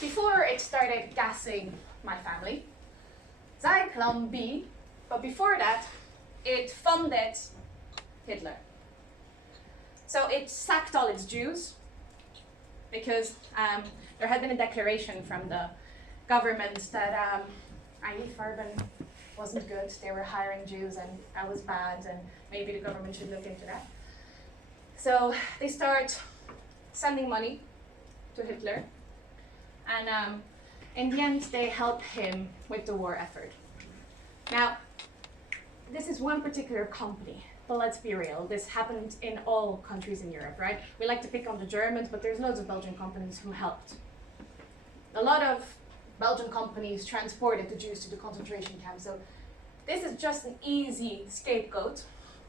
before it started gassing my family, Zyklon B, but before that, it funded Hitler. So it sacked all its Jews because there had been a declaration from the government that IG Farben wasn't good. They were hiring Jews and that was bad, and maybe the government should look into that. So they start sending money to Hitler, and in the end they help him with the war effort. Now, this is one particular company, but let's be real, this happened in all countries in Europe, right? We like to pick on the Germans, but there's loads of Belgian companies who helped. A lot of Belgian companies transported the Jews to the concentration camp, so this is just an easy scapegoat.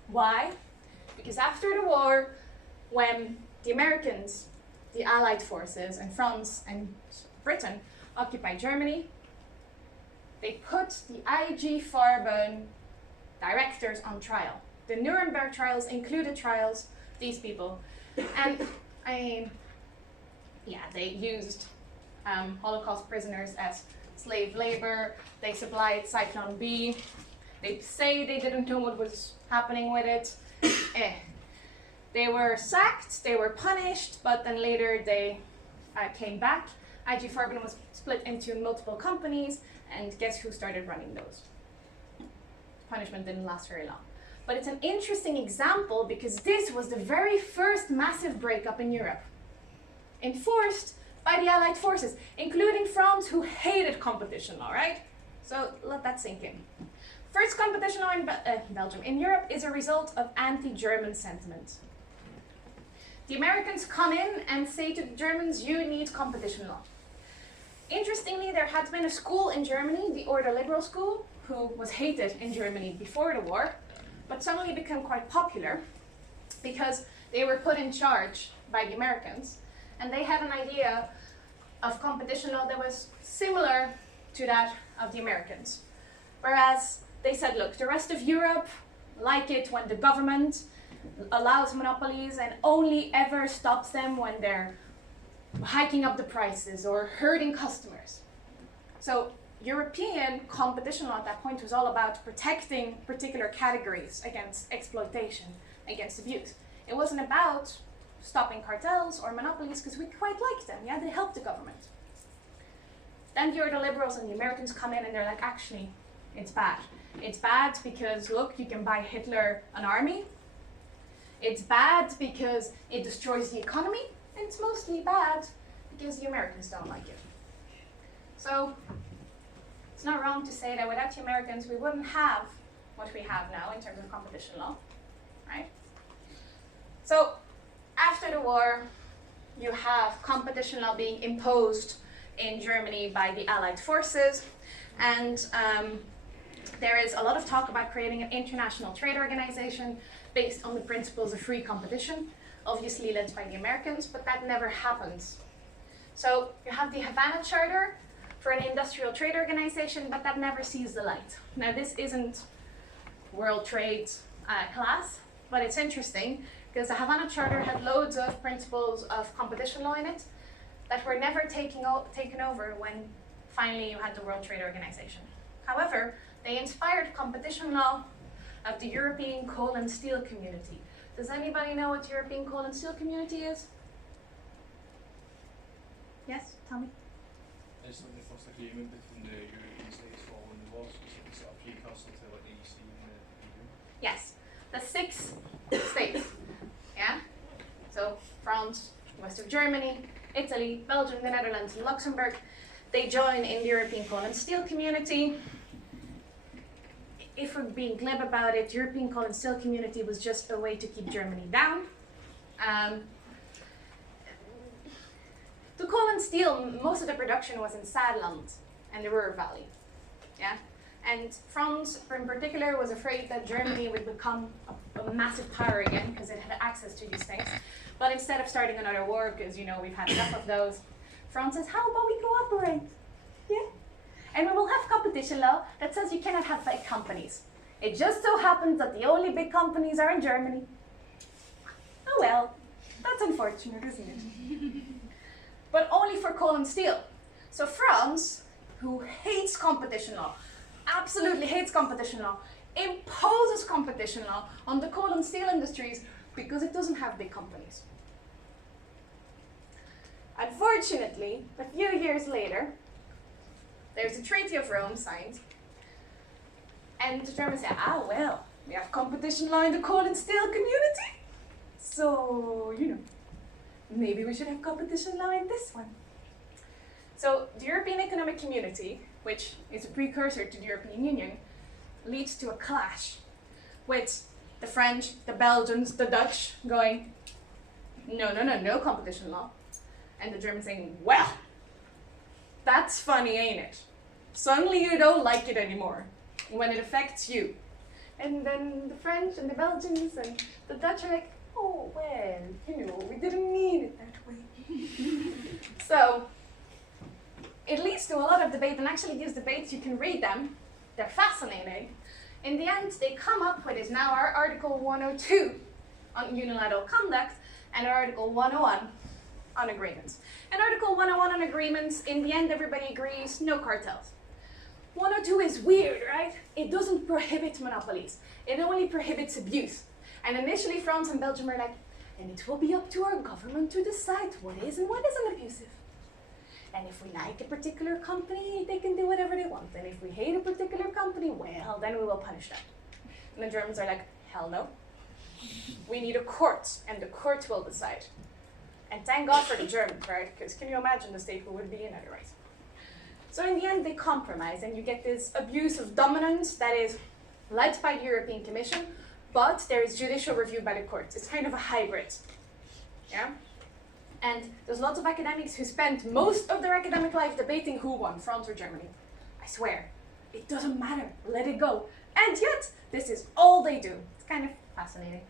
Why? Because after the war, when the Americans, the Allied forces, and France and Britain occupied Germany, they put the IG Farben directors on trial. The Nuremberg trials included trials, these people, and they used Holocaust prisoners as slave labor. They supplied Zyklon B. They say they didn't know what was happening with it. They were sacked, they were punished, but then later they came back. IG Farben was split into multiple companies, and guess who started running those? Punishment didn't last very long. But it's an interesting example because this was the very first massive breakup in Europe, enforced by the Allied forces, including France, who hated competition law, right? So let that sink in. First competition law in Belgium, in Europe, is a result of anti-German sentiment. The Americans come in and say to the Germans, you need competition law. Interestingly, there had been a school in Germany, the Order Liberal School, who was hated in Germany before the war, but suddenly became quite popular because they were put in charge by the Americans, and they had an idea of competition law that was similar to that of the Americans. Whereas they said, look, the rest of Europe like it when the government allows monopolies and only ever stops them when they're hiking up the prices or hurting customers. So European competition law at that point was all about protecting particular categories against exploitation, against abuse. It wasn't about stopping cartels or monopolies because we quite liked them, yeah, they helped the government. Then the liberals and the Americans come in and they're like, actually, it's bad. It's bad because, look, you can buy Hitler an army. It's bad because it destroys the economy. And it's mostly bad because the Americans don't like it. So it's not wrong to say that without the Americans, we wouldn't have what we have now in terms of competition law, right? So after the war, you have competition law being imposed in Germany by the Allied forces, and there is a lot of talk about creating an international trade organization based on the principles of free competition, obviously led by the Americans, but that never happens. So you have the Havana Charter for an industrial trade organization, but that never sees the light. Now this isn't World Trade class, but it's interesting because the Havana Charter had loads of principles of competition law in it that were never taken over when finally you had the World Trade Organization. However, they inspired competition law of the European Coal and Steel Community. Does anybody know what European Coal and Steel Community is? Yes, tell me. It's like the first agreement between the European states following the war, so it's sort of precursor to like the EC and the EU. Yes, the 6 states, yeah? So France, west of Germany, Italy, Belgium, the Netherlands, and Luxembourg, they join in the European Coal and Steel Community. If we're being glib about it, European Coal and Steel Community was just a way to keep Germany down. The coal and steel, most of the production was in Saarland and the Ruhr Valley, yeah? And France, in particular, was afraid that Germany would become a massive power again because it had access to these things. But instead of starting another war, because, you know, we've had enough of those, France says, how about we cooperate? Yeah? And we will have competition law that says you cannot have fake companies. It just so happens that the only big companies are in Germany. Oh well, that's unfortunate, isn't it? But only for coal and steel. So France, who hates competition law, absolutely hates competition law, imposes competition law on the coal and steel industries because it doesn't have big companies. Unfortunately, a few years later, there's the Treaty of Rome signed, and the Germans say, ah, well, we have competition law in the coal and steel community, so, maybe we should have competition law in this one. So the European Economic Community, which is a precursor to the European Union, leads to a clash with the French, the Belgians, the Dutch going, no competition law. And the Germans saying, well, that's funny, ain't it? Suddenly you don't like it anymore when it affects you. And then the French and the Belgians and the Dutch are like, oh, well, we didn't mean it that way. So it leads to a lot of debate, and actually these debates, you can read them. They're fascinating. In the end, they come up with is now our Article 102 on unilateral conduct and Article 101 on agreements. And Article 101 on agreements, in the end, everybody agrees, no cartels. 102 is weird, right? It doesn't prohibit monopolies. It only prohibits abuse. And initially, France and Belgium are like, and it will be up to our government to decide what is and what isn't abusive. And if we like a particular company, they can do whatever they want. And if we hate a particular company, well, then we will punish them. And the Germans are like, hell no. We need a court, and the court will decide. And thank God for the Germans, right? Because can you imagine the state who would be in otherwise? So in the end, they compromise, and you get this abuse of dominance that is led by the European Commission, but there is judicial review by the courts. It's kind of a hybrid, yeah? And there's lots of academics who spend most of their academic life debating who won, France or Germany. I swear, it doesn't matter, let it go. And yet, this is all they do. It's kind of fascinating.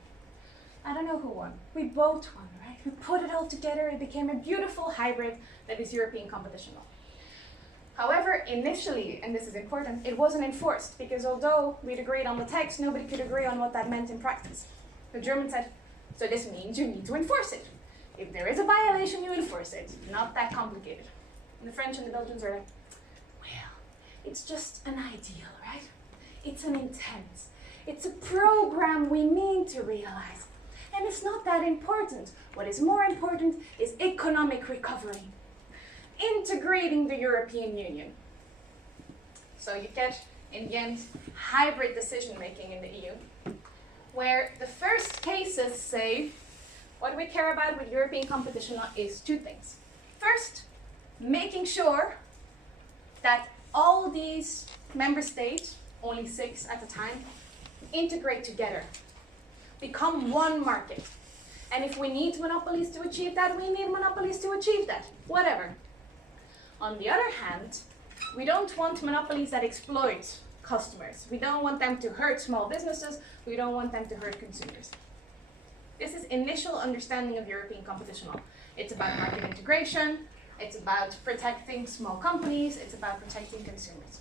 I don't know who won. We both won, right? We put it all together, it became a beautiful hybrid that is European competition law. However, initially, and this is important, it wasn't enforced, because although we'd agreed on the text, nobody could agree on what that meant in practice. The Germans said, so this means you need to enforce it. If there is a violation, you enforce it. Not that complicated. And the French and the Belgians are like, well, it's just an ideal, right? It's an intent. It's a program we mean to realize. And it's not that important. What is more important is economic recovery. Integrating the European Union. So you get, in the end, hybrid decision-making in the EU, where the first cases say, what we care about with European competition law is two things. First, making sure that all these member states, only 6 at the time, integrate together, become one market. And if we need monopolies to achieve that, we need monopolies to achieve that, whatever. On the other hand, we don't want monopolies that exploit customers. We don't want them to hurt small businesses. We don't want them to hurt consumers. This is initial understanding of European competition law. It's about market integration. It's about protecting small companies. It's about protecting consumers.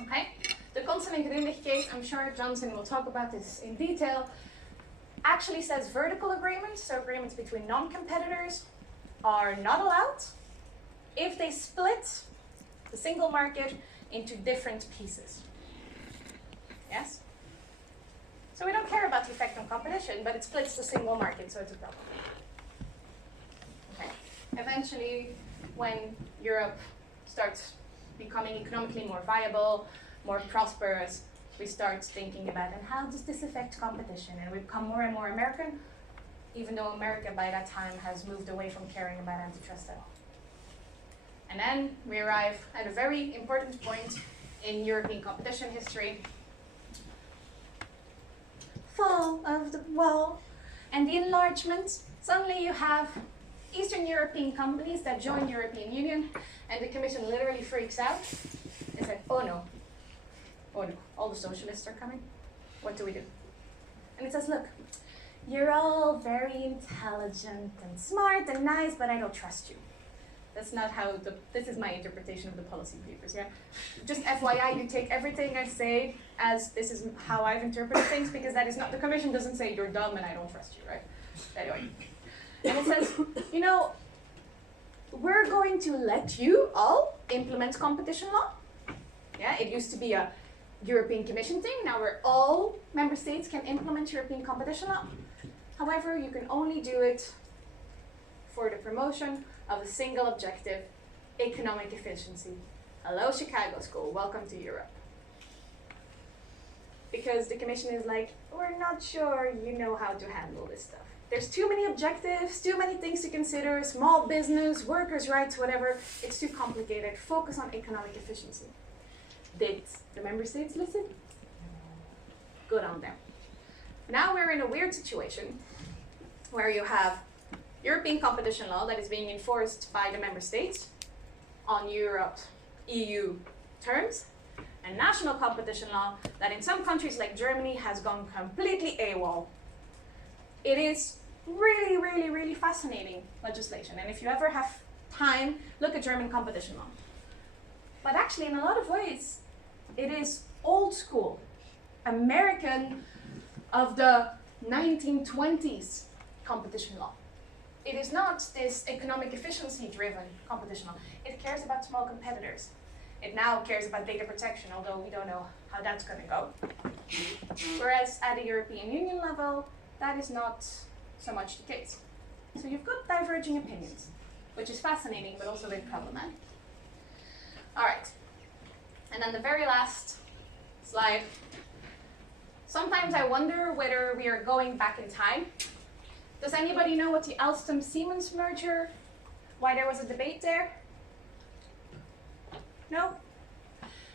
Okay? The Consul and Grundig case, I'm sure Johnson will talk about this in detail, actually says vertical agreements, so agreements between non-competitors, are not allowed if they split the single market into different pieces. Yes? So we don't care about the effect on competition, but it splits the single market, so it's a problem. Okay. Eventually, when Europe starts becoming economically more viable, more prosperous, we start thinking about, and how does this affect competition? And we become more and more American, even though America by that time has moved away from caring about antitrust at all. And then we arrive at a very important point in European competition history. Fall of the wall and the enlargement. Suddenly you have Eastern European companies that join the European Union, and the Commission literally freaks out. It's like, oh no, all the socialists are coming. What do we do? And it says, look, you're all very intelligent and smart and nice, but I don't trust you. That's not how this is my interpretation of the policy papers, yeah? Just FYI, you take everything I say as this is how I've interpreted things, because that is not, the Commission doesn't say you're dumb and I don't trust you, right? Anyway. And it says, we're going to let you all implement competition law. Yeah, it used to be a European Commission thing. Now we're all member states can implement European competition law. However, you can only do it for the promotion of a single objective, economic efficiency. Hello, Chicago School, welcome to Europe. Because the Commission is like, we're not sure you know how to handle this stuff. There's too many objectives, too many things to consider, small business, workers' rights, whatever. It's too complicated. Focus on economic efficiency. Did the member states listen? Good on them. Now we're in a weird situation where you have European competition law that is being enforced by the member states on Europe, EU terms, and national competition law that in some countries like Germany has gone completely AWOL. It is really, really, really fascinating legislation. And if you ever have time, look at German competition law. But actually, in a lot of ways, it is old school, American of the 1920s competition law. It is not this economic efficiency driven competition law. It cares about small competitors. It now cares about data protection, although we don't know how that's going to go. Whereas at a European Union level, that is not so much the case. So you've got diverging opinions, which is fascinating, but also very problematic. All right. And then the very last slide. Sometimes I wonder whether we are going back in time. Does anybody know what the Alstom-Siemens merger, why there was a debate there? No?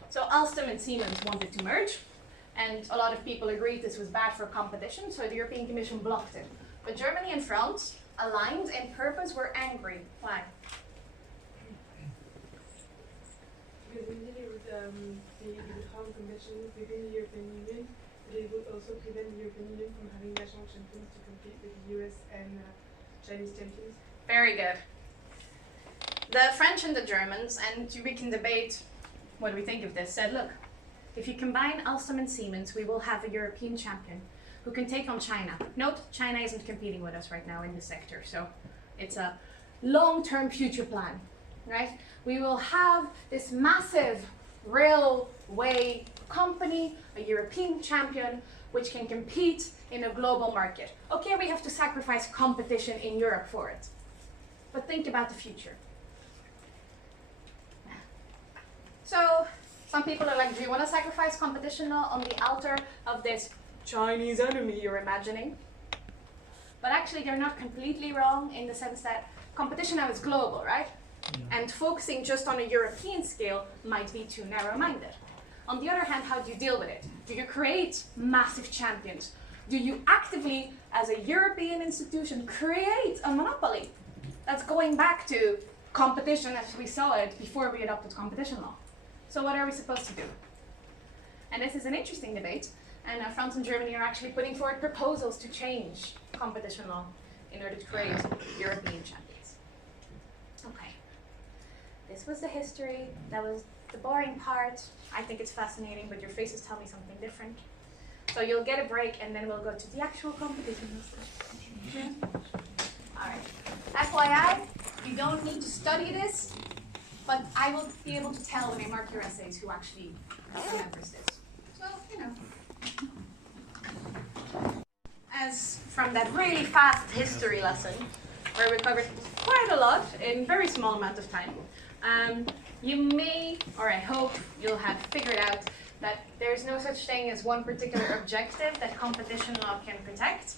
So Alstom and Siemens wanted to merge, and a lot of people agreed this was bad for competition, so the European Commission blocked it. But Germany and France, aligned in purpose, were angry. Why? Because indeed with harm competition within the European Union, but it would also prevent the European Union from having national champions to compete with the US and Chinese champions. Very good. The French and the Germans, and we can debate what we think of this, said, look, if you combine Alstom and Siemens, we will have a European champion who can take on China. Note, China isn't competing with us right now in the sector, so it's a long-term future plan, right? We will have this massive railway company, a European champion, which can compete in a global market. Okay, we have to sacrifice competition in Europe for it, but think about the future. So some people are like, do you want to sacrifice competition law on the altar of this Chinese enemy you're imagining? But actually they're not completely wrong in the sense that competition now is global, right? And focusing just on a European scale might be too narrow-minded. On the other hand, how do you deal with it? Do you create massive champions? Do you actively, as a European institution, create a monopoly that's going back to competition as we saw it before we adopted competition law? So what are we supposed to do? And this is an interesting debate, and France and Germany are actually putting forward proposals to change competition law in order to create European champions. Okay, this was the history. That was the boring part. I think it's fascinating, but your faces tell me something different. So you'll get a break, and then we'll go to the actual competition. Yeah? All right. FYI, you don't need to study this, but I will be able to tell when I mark your essays who actually remembers this. So, you know. As from that really fast history lesson, where we covered quite a lot in a very small amount of time, you may, or I hope you'll have figured out that there's no such thing as one particular objective that competition law can protect.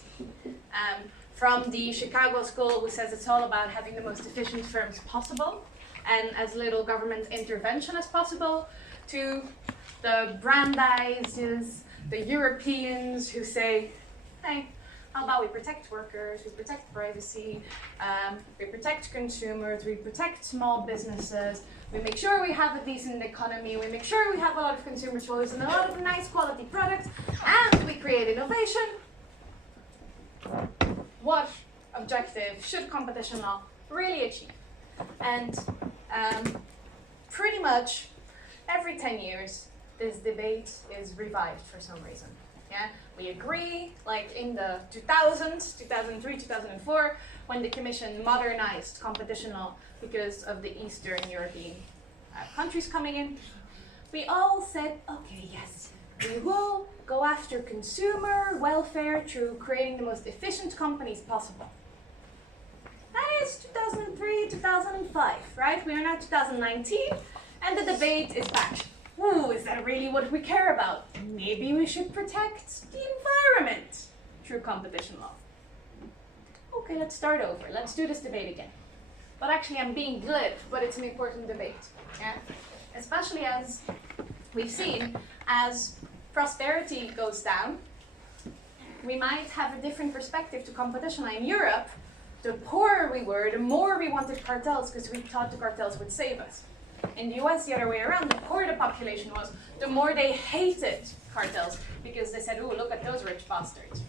From the Chicago School, who says it's all about having the most efficient firms possible and as little government intervention as possible, to the Brandeis, the Europeans who say, hey, how about we protect workers, we protect privacy, we protect consumers, we protect small businesses, we make sure we have a decent economy, we make sure we have a lot of consumer choice and a lot of nice quality products, and we create innovation. What objective should competition law really achieve? And pretty much every 10 years, this debate is revived for some reason. Yeah, we agree, like in the 2000s, 2003, 2004, when the Commission modernized competition law, because of the Eastern European countries coming in, we all said, okay, yes, we will go after consumer welfare through creating the most efficient companies possible. That is 2003, 2005, right? We are now 2019, and the debate is back. Ooh, is that really what we care about? Maybe we should protect the environment through competition law. Okay, let's start over. Let's do this debate again. But actually, I'm being glib, but it's an important debate. Yeah? Especially as we've seen, as prosperity goes down, we might have a different perspective to competition law. In Europe, the poorer we were, the more we wanted cartels because we thought the cartels would save us. In the US, the other way around, the poorer the population was, the more they hated cartels because they said, ooh, look at those rich bastards.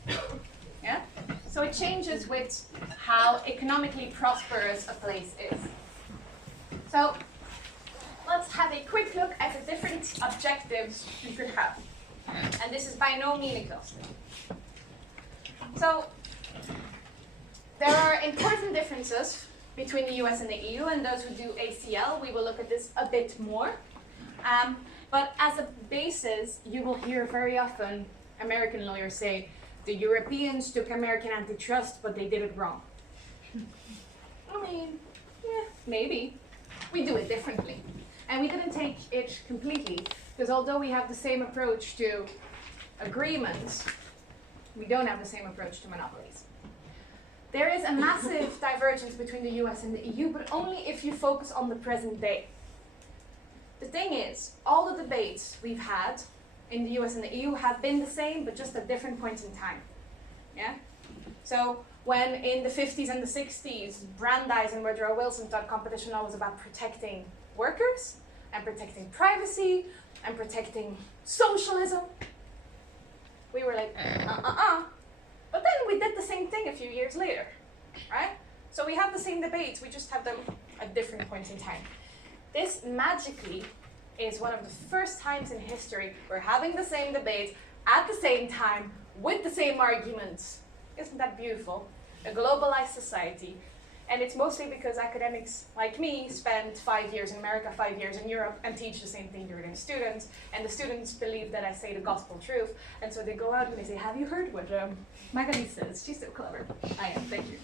Yeah? So it changes with how economically prosperous a place is. So let's have a quick look at the different objectives you could have. And this is by no means exhaustive. So there are important differences between the US and the EU, and those who do ACL, we will look at this a bit more. But as a basis, you will hear very often American lawyers say, the Europeans took American antitrust, but they did it wrong. I mean, yeah, maybe. We do it differently. And we didn't take it completely, because although we have the same approach to agreements, we don't have the same approach to monopolies. There is a massive divergence between the US and the EU, but only if you focus on the present day. The thing is, all the debates we've had in the US and the EU have been the same, but just at different points in time. Yeah? So when in the 50s and the 60s, Brandeis and Woodrow Wilson thought competition law was about protecting workers and protecting privacy and protecting socialism, we were like, But then we did the same thing a few years later, right? So we have the same debates, we just have them at different points in time. This magically is one of the first times in history we're having the same debate at the same time with the same arguments. Isn't that beautiful? A globalized society. And it's mostly because academics like me spend 5 years in America, 5 years in Europe, and teach the same thing to their students. And the students believe that I say the gospel truth. And so they go out and they say, have you heard what Magali says? She's so clever. I am, thank you.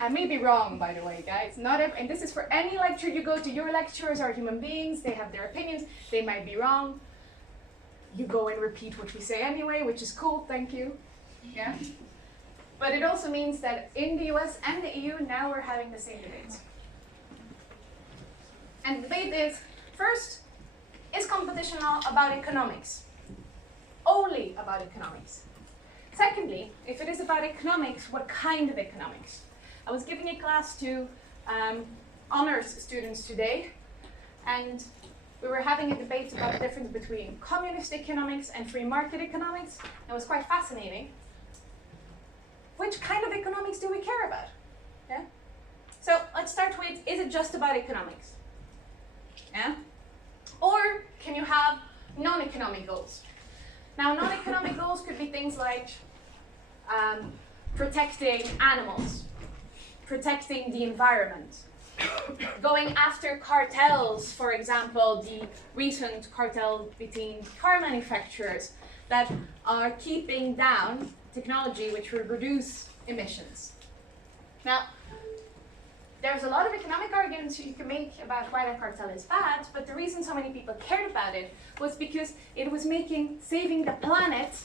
I may be wrong, by the way, guys. And this is for any lecture you go to. Your lecturers are human beings. They have their opinions. They might be wrong. You go and repeat what we say anyway, which is cool, thank you. Yeah? But it also means that in the US and the EU, now we're having the same debate. And the debate is, first, is competition law about economics? Only about economics. Secondly, if it is about economics, what kind of economics? I was giving a class to honors students today, and we were having a debate about the difference between communist economics and free market economics. It was quite fascinating. Which kind of economics do we care about? Yeah? So let's start with, is it just about economics? Yeah? Or can you have non-economic goals? Now, non-economic goals could be things like protecting animals, protecting the environment, going after cartels, for example, the recent cartel between car manufacturers that are keeping down technology which will reduce emissions. Now, there's a lot of economic arguments you can make about why that cartel is bad, but the reason so many people cared about it was because it was making saving the planet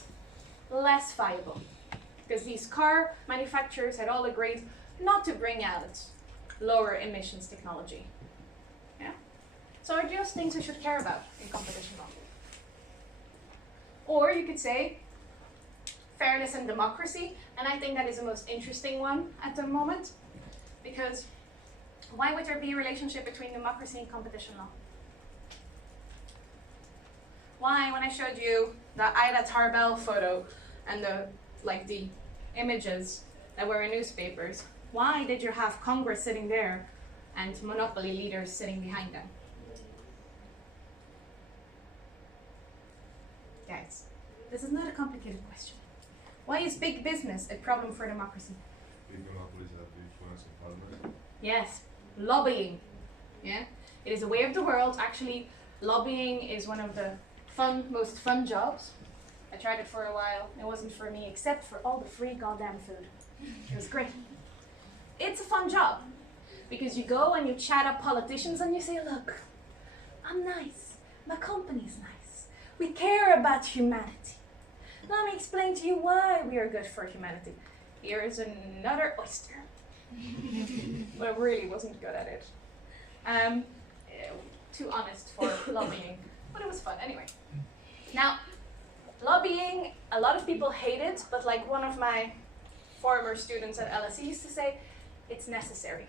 less viable. Because these car manufacturers had all agreed not to bring out lower emissions technology. Yeah? So are those things we should care about in competition law? Or you could say fairness and democracy, and I think that is the most interesting one at the moment, because why would there be a relationship between democracy and competition law? Why, when I showed you the Ida Tarbell photo and the images that were in newspapers, why did you have Congress sitting there and monopoly leaders sitting behind them? Guys, this is not a complicated question. Why is big business a problem for democracy? Big monopolies have the influence in parliament. Yes, lobbying. Yeah, it is a way of the world. Actually, lobbying is one of the most fun jobs. I tried it for a while. It wasn't for me, except for all the free goddamn food. It was great. It's a fun job because you go and you chat up politicians and you say, look, I'm nice. My company's nice. We care about humanity. Let me explain to you why we are good for humanity. Here is another oyster. But I really wasn't good at it. Too honest for lobbying, but it was fun anyway. Now, lobbying, a lot of people hate it, but like one of my former students at LSE used to say, it's necessary.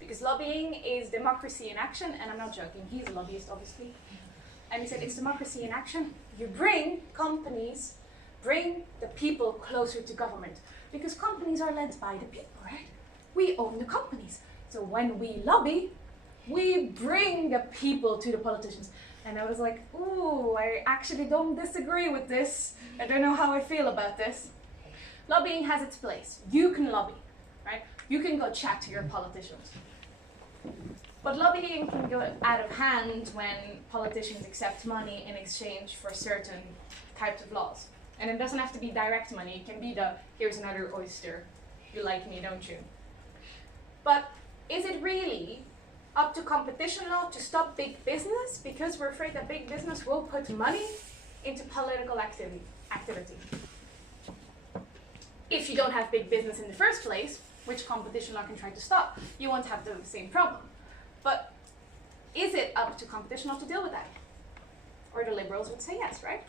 Because lobbying is democracy in action, and I'm not joking, he's a lobbyist obviously. And he said it's democracy in action. You bring companies, bring the people closer to government. Because companies are led by the people, right? We own the companies. So when we lobby, we bring the people to the politicians. And I was like, ooh, I actually don't disagree with this. I don't know how I feel about this. Lobbying has its place. You can lobby, right? You can go chat to your politicians. But lobbying can go out of hand when politicians accept money in exchange for certain types of laws. And it doesn't have to be direct money. It can be here's another oyster. You like me, don't you? But is it really up to competition law to stop big business because we're afraid that big business will put money into political activity? If you don't have big business in the first place, which competition law can try to stop, you won't have the same problem. But is it up to competition law to deal with that? Or the liberals would say yes, right?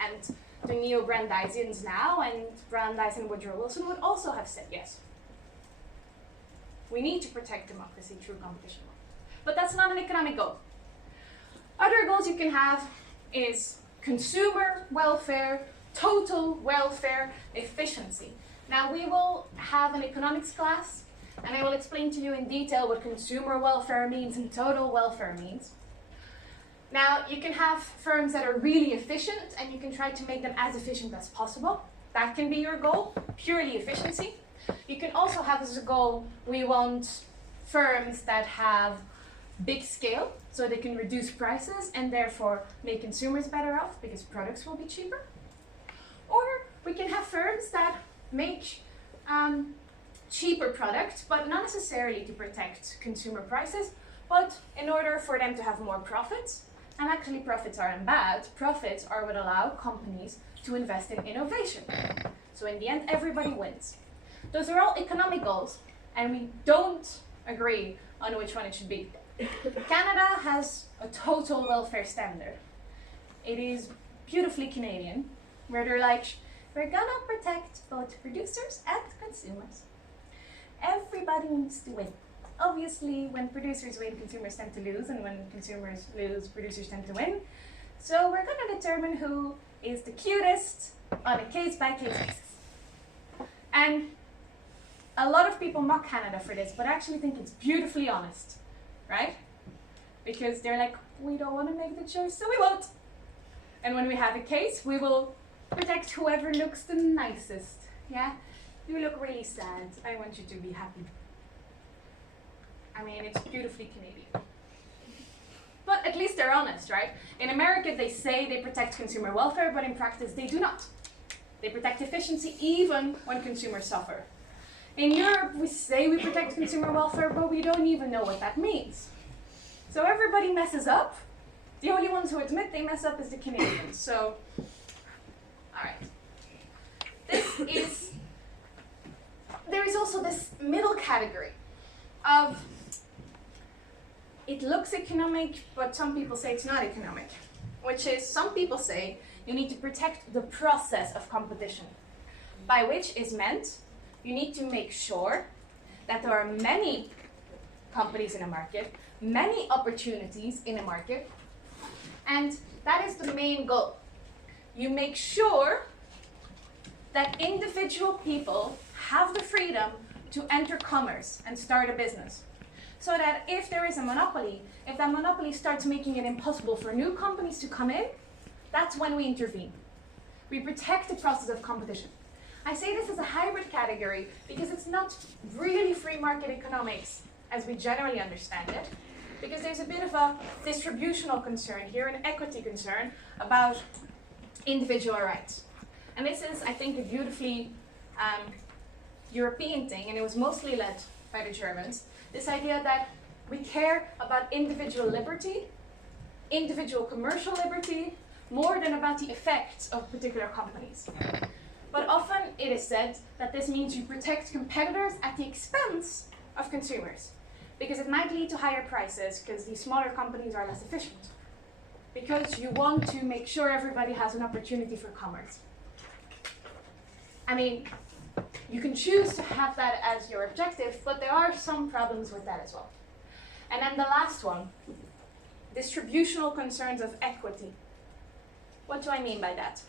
And the neo-Brandeisians now and Brandeis and Woodrow Wilson would also have said yes. We need to protect democracy through competition law. But that's not an economic goal. Other goals you can have is consumer welfare, total welfare, efficiency. Now we will have an economics class, and I will explain to you in detail what consumer welfare means and total welfare means. Now you can have firms that are really efficient, and you can try to make them as efficient as possible. That can be your goal, purely efficiency. You can also have as a goal, we want firms that have big scale, so they can reduce prices and therefore make consumers better off because products will be cheaper. Or we can have firms that make cheaper products, but not necessarily to protect consumer prices, but in order for them to have more profits. And actually profits aren't bad. Profits are what allow companies to invest in innovation. So in the end, everybody wins. Those are all economic goals, and we don't agree on which one it should be. Canada has a total welfare standard. It is beautifully Canadian, where they're like, we're gonna protect both producers and consumers. Everybody needs to win. Obviously, when producers win, consumers tend to lose, and when consumers lose, producers tend to win. So we're gonna determine who is the cutest on a case-by-case basis. And a lot of people mock Canada for this, but I actually think it's beautifully honest, right? Because they're like, we don't want to make the choice, so we won't. And when we have a case, we will protect whoever looks the nicest, yeah? You look really sad, I want you to be happy. I mean, it's beautifully Canadian. But at least they're honest, right? In America, they say they protect consumer welfare, but in practice, they do not. They protect efficiency even when consumers suffer. In Europe, we say we protect consumer welfare, but we don't even know what that means. So everybody messes up. The only ones who admit they mess up is the Canadians. So, all right. There is also this middle category of, it looks economic, but some people say it's not economic, which is, some people say you need to protect the process of competition, by which is meant you need to make sure that there are many companies in a market, many opportunities in a market, and that is the main goal. You make sure that individual people have the freedom to enter commerce and start a business. So that if there is a monopoly, if that monopoly starts making it impossible for new companies to come in, that's when we intervene. We protect the process of competition. I say this as a hybrid category because it's not really free market economics as we generally understand it, because there's a bit of a distributional concern here, an equity concern about individual rights. And this is, I think, a beautifully European thing, and it was mostly led by the Germans, this idea that we care about individual liberty, individual commercial liberty, more than about the effects of particular companies. But often it is said that this means you protect competitors at the expense of consumers, because it might lead to higher prices because these smaller companies are less efficient, because you want to make sure everybody has an opportunity for commerce. I mean, you can choose to have that as your objective, but there are some problems with that as well. And then the last one, distributional concerns of equity. What do I mean by that?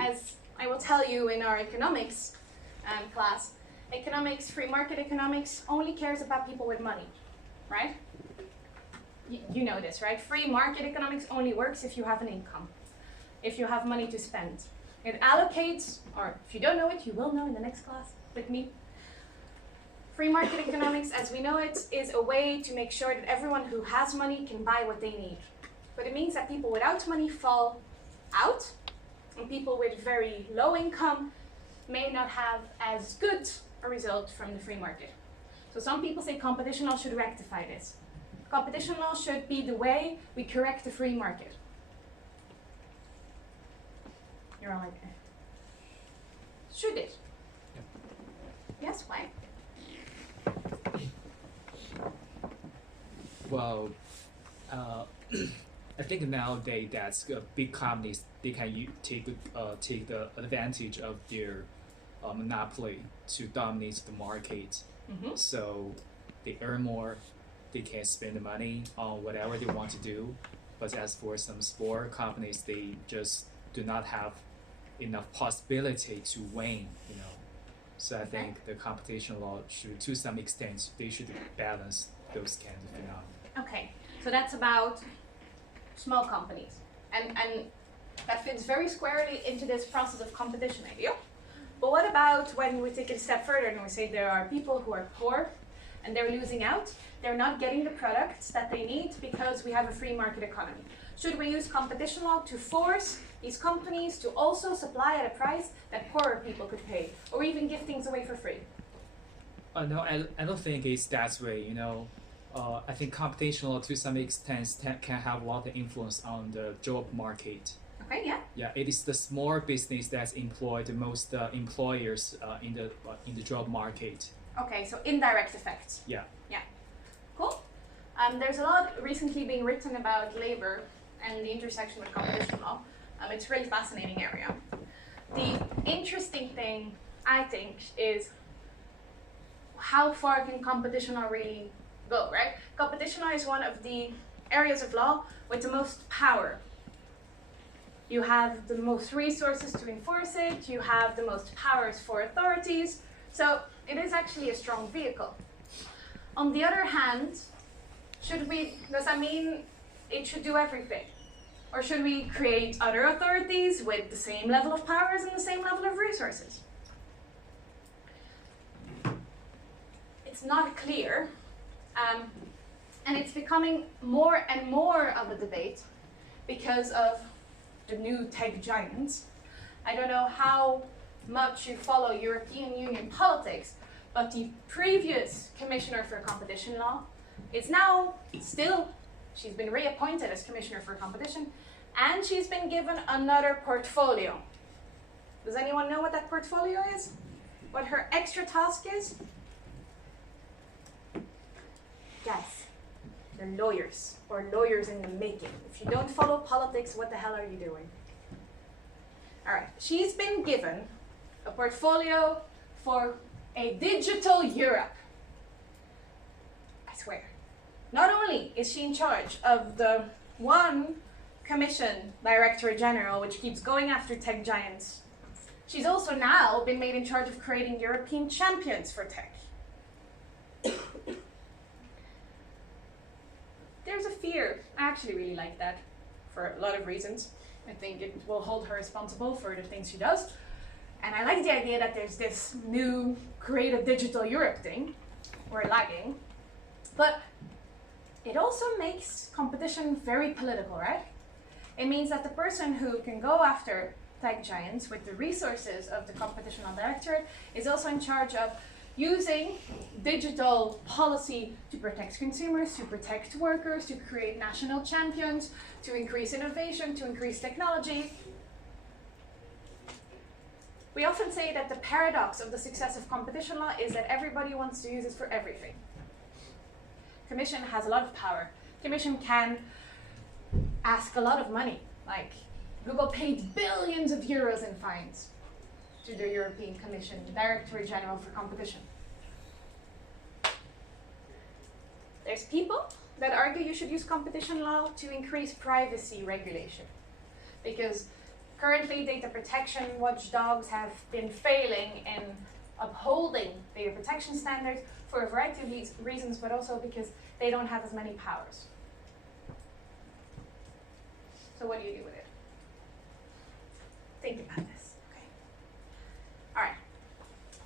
As I will tell you in our economics class, free market economics only cares about people with money, right? You know this, right? Free market economics only works if you have an income, if you have money to spend. It allocates, or if you don't know it, you will know in the next class with me. Free market economics, as we know it, is a way to make sure that everyone who has money can buy what they need. But it means that people without money fall out, and people with very low income may not have as good a result from the free market. So some people say competition law should rectify this. Competition law should be the way we correct the free market. You're all like, eh. Should it? Yep. Yes, why? Well, I think nowadays that big companies, they can take the advantage of their monopoly to dominate the market. Mm-hmm. So they earn more, they can spend the money on whatever they want to do. But as for some smaller companies, they just do not have enough possibility to win, you know. So I think the competition law should, to some extent, they should balance those kind of phenomena. Okay, so that's about small companies. And that fits very squarely into this process of competition idea. But what about when we take it a step further and we say there are people who are poor and they're losing out, they're not getting the products that they need because we have a free market economy. Should we use competition law to force these companies to also supply at a price that poorer people could pay, or even give things away for free? No, I don't think it's that way, you know. I think competition law to some extent can have a lot of influence on the job market. Okay, yeah. Yeah, it is the small business that's employed the most employers in the job market. Okay, so indirect effects. Yeah. Yeah. Cool. There's a lot recently being written about labor and the intersection with competition law. It's a really fascinating area. The interesting thing, I think, is how far can competition law really go, right? Competition law is one of the areas of law with the most power. You have the most resources to enforce it, you have the most powers for authorities, so it is actually a strong vehicle. On the other hand, does that mean it should do everything? Or should we create other authorities with the same level of powers and the same level of resources? It's not clear, and it's becoming more and more of a debate because of the new tech giants. I don't know how much you follow European Union politics, but the previous Commissioner for Competition Law is now she's been reappointed as Commissioner for Competition, and she's been given another portfolio. Does anyone know what that portfolio is? What her extra task is? Guys, they're lawyers, or lawyers in the making. If you don't follow politics, what the hell are you doing? All right, she's been given a portfolio for a digital Europe. I swear. Not only is she in charge of the one Commission Director General, which keeps going after tech giants, she's also now been made in charge of creating European champions for tech. There's a fear. I actually really like that for a lot of reasons. I think it will hold her responsible for the things she does. And I like the idea that there's this new Create a Digital Europe thing. we're lagging. But it also makes competition very political, right? It means that the person who can go after tech giants with the resources of the competition directorate is also in charge of using digital policy to protect consumers, to protect workers, to create national champions, to increase innovation, to increase technology. We often say that the paradox of the success of competition law is that everybody wants to use it for everything. Commission has a lot of power. Commission can ask a lot of money. Like Google paid billions of euros in fines to the European Commission, Directorate General for Competition. There's people that argue you should use competition law to increase privacy regulation, because currently data protection watchdogs have been failing in upholding data protection standards for a variety of reasons, but also because they don't have as many powers. So what do you do with it? Think about this, okay? All right,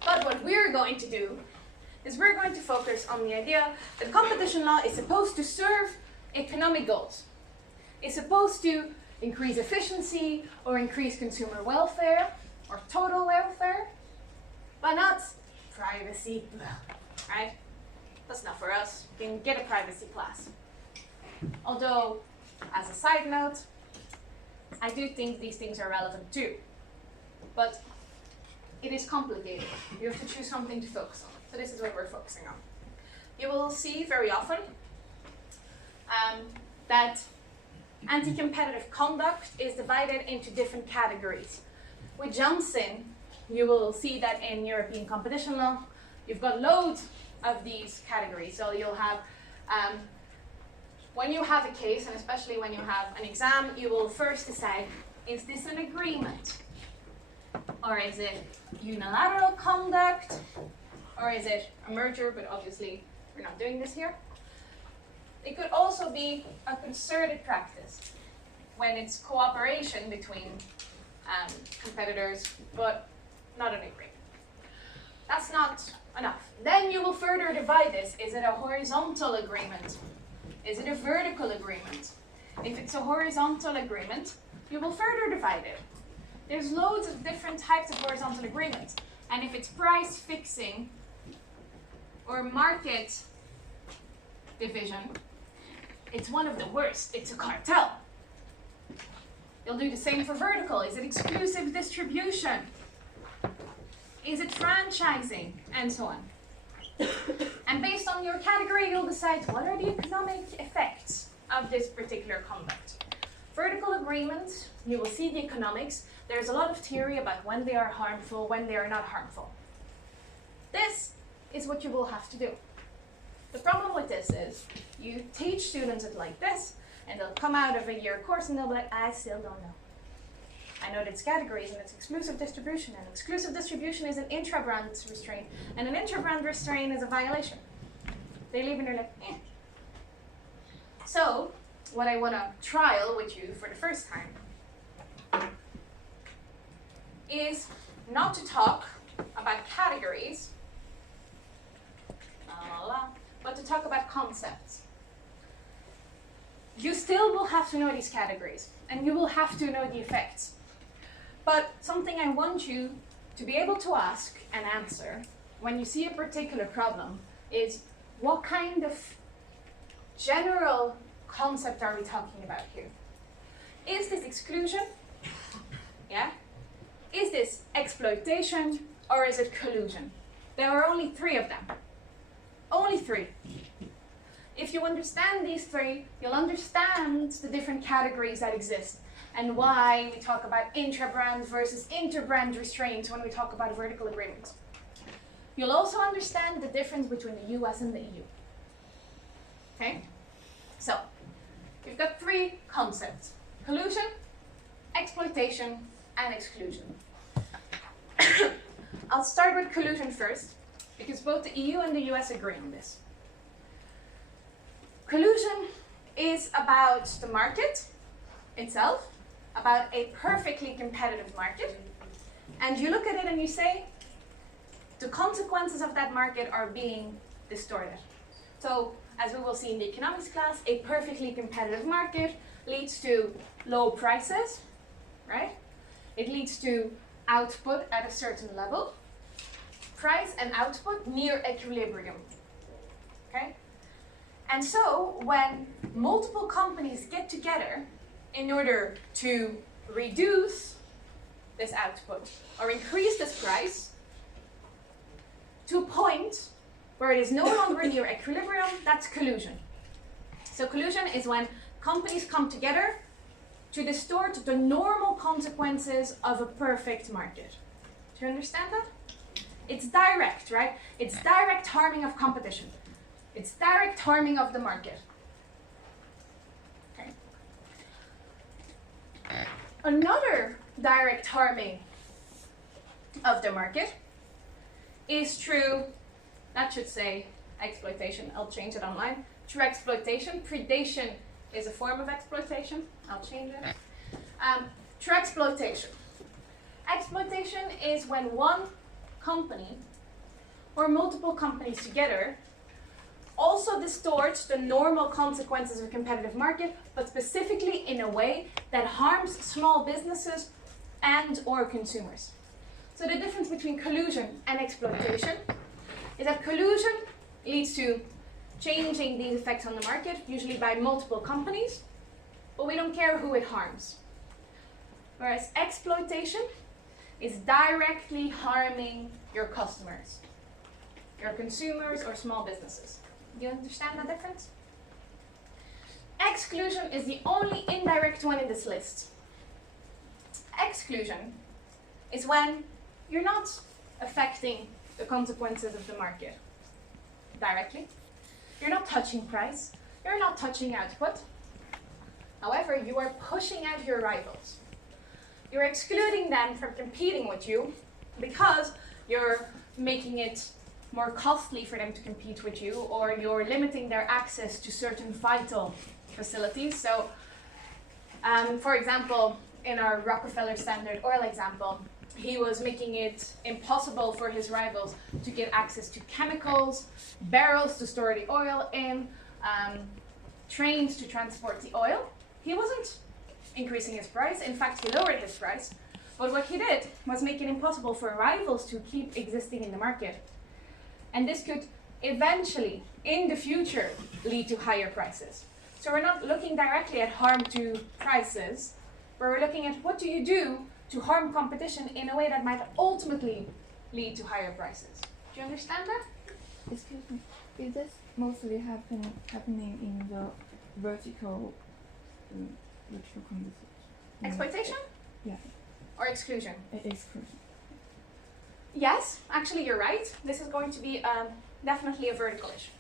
but what we're going to do is we're going to focus on the idea that competition law is supposed to serve economic goals. It's supposed to increase efficiency or increase consumer welfare or total welfare, but not privacy, right? That's not for us. We can get a privacy class. Although, as a side note, I do think these things are relevant too. But it is complicated. You have to choose something to focus on. So this is what we're focusing on. You will see very often that anti-competitive conduct is divided into different categories. With Johnson, you will see that in European competition law, you've got loads of these categories. So you'll have, when you have a case, and especially when you have an exam, you will first decide, is this an agreement? Or is it unilateral conduct? Or is it a merger? But obviously, we're not doing this here. It could also be a concerted practice, when it's cooperation between competitors, but not an agreement. That's not enough. Then you will further divide this. Is it a horizontal agreement? Is it a vertical agreement? If it's a horizontal agreement, you will further divide it. There's loads of different types of horizontal agreements. And if it's price fixing or market division, it's one of the worst. It's a cartel. You'll do the same for vertical. Is it exclusive distribution? Is it franchising? And so on. And based on your category, you'll decide what are the economic effects of this particular conduct. Vertical agreements, you will see the economics. There's a lot of theory about when they are harmful, when they are not harmful. This is what you will have to do. The problem with this is you teach students it like this, and they'll come out of a year course and they'll be like, I still don't know. I know that it's categories and it's exclusive distribution, and exclusive distribution is an intra-brand restraint, and an intra-brand restraint is a violation. They leave and they're like, eh. So, what I want to trial with you for the first time is not to talk about categories, but to talk about concepts. You still will have to know these categories, and you will have to know the effects. But something I want you to be able to ask and answer when you see a particular problem is, what kind of general concept are we talking about here? Is this exclusion? Yeah? Is this exploitation, or is it collusion? There are only 3 of them. Only 3. If you understand these 3, you'll understand the different categories that exist and why we talk about intra-brand versus inter-brand restraints when we talk about vertical agreements. You'll also understand the difference between the US and the EU. Okay? So, you've got 3 concepts: collusion, exploitation, and exclusion. I'll start with collusion first, because both the EU and the US agree on this. Collusion is about the market itself, about a perfectly competitive market, and you look at it and you say, the consequences of that market are being distorted. So, as we will see in the economics class, a perfectly competitive market leads to low prices, right? It leads to output at a certain level, price and output near equilibrium, okay? And so, when multiple companies get together in order to reduce this output or increase this price to a point where it is no longer near equilibrium, that's collusion. So collusion is when companies come together to distort the normal consequences of a perfect market. Do you understand that? It's direct, right? It's direct harming of competition. It's direct harming of the market. Okay. Another direct harming of the market is through, that should say exploitation, I'll change it online. Through exploitation. Predation is a form of exploitation. I'll change it. Through exploitation. Exploitation is when one company or multiple companies together also distorts the normal consequences of a competitive market, but specifically in a way that harms small businesses and or consumers. So the difference between collusion and exploitation is that collusion leads to changing these effects on the market, usually by multiple companies, but we don't care who it harms. Whereas exploitation is directly harming your customers, your consumers or small businesses. Do you understand the difference? Exclusion is the only indirect one in this list. Exclusion is when you're not affecting the consequences of the market directly. You're not touching price. You're not touching output. However, you are pushing out your rivals. You're excluding them from competing with you because you're making it more costly for them to compete with you, or you're limiting their access to certain vital facilities. So, for example, in our Rockefeller Standard Oil example, he was making it impossible for his rivals to get access to chemicals, barrels to store the oil in, trains to transport the oil. He wasn't increasing his price. In fact, he lowered his price. But what he did was make it impossible for rivals to keep existing in the market. And this could eventually, in the future, lead to higher prices. So we're not looking directly at harm to prices, but we're looking at what do you do to harm competition in a way that might ultimately lead to higher prices. Do you understand that? Excuse me, is this mostly happening in the vertical conversation? Exploitation? Yeah. Or exclusion? Exclusion. Yes, actually you're right. This is going to be definitely a vertical issue.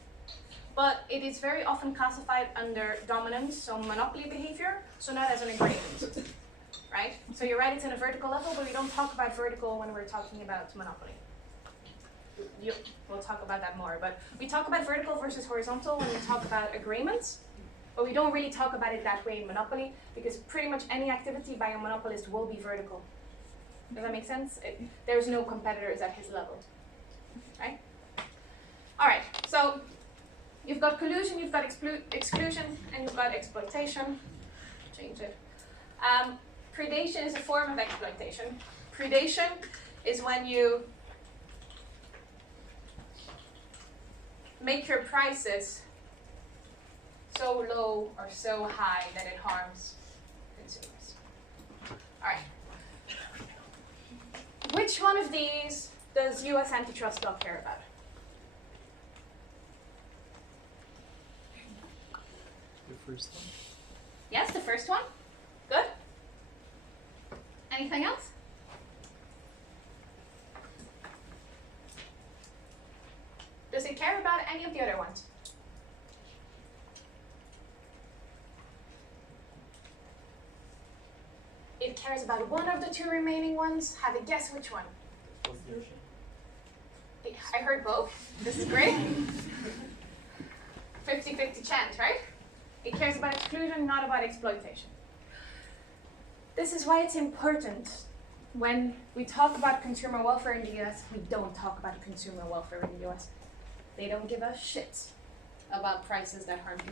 But it is very often classified under dominance, so monopoly behavior, so not as an agreement. Right? So you're right, it's in a vertical level, but we don't talk about vertical when we're talking about monopoly. We'll talk about that more, but we talk about vertical versus horizontal when we talk about agreements, but we don't really talk about it that way in monopoly, because pretty much any activity by a monopolist will be vertical. Does that make sense? There's no competitors at his level, right? All right, so you've got collusion, you've got exclusion, and you've got exploitation. Change it. Predation is a form of exploitation. Predation is when you make your prices so low or so high that it harms consumers. All right. Which one of these does US antitrust law care about? The first one. Yes, the first one. Good. Anything else? Does it care about any of the other ones? It cares about one of the two remaining ones. Have a guess which one. I heard both. This is great. 50-50 chance, right? It cares about exclusion, not about exploitation. This is why it's important when we talk about consumer welfare in the US, we don't talk about consumer welfare in the US. They don't give a shit about prices that harm people.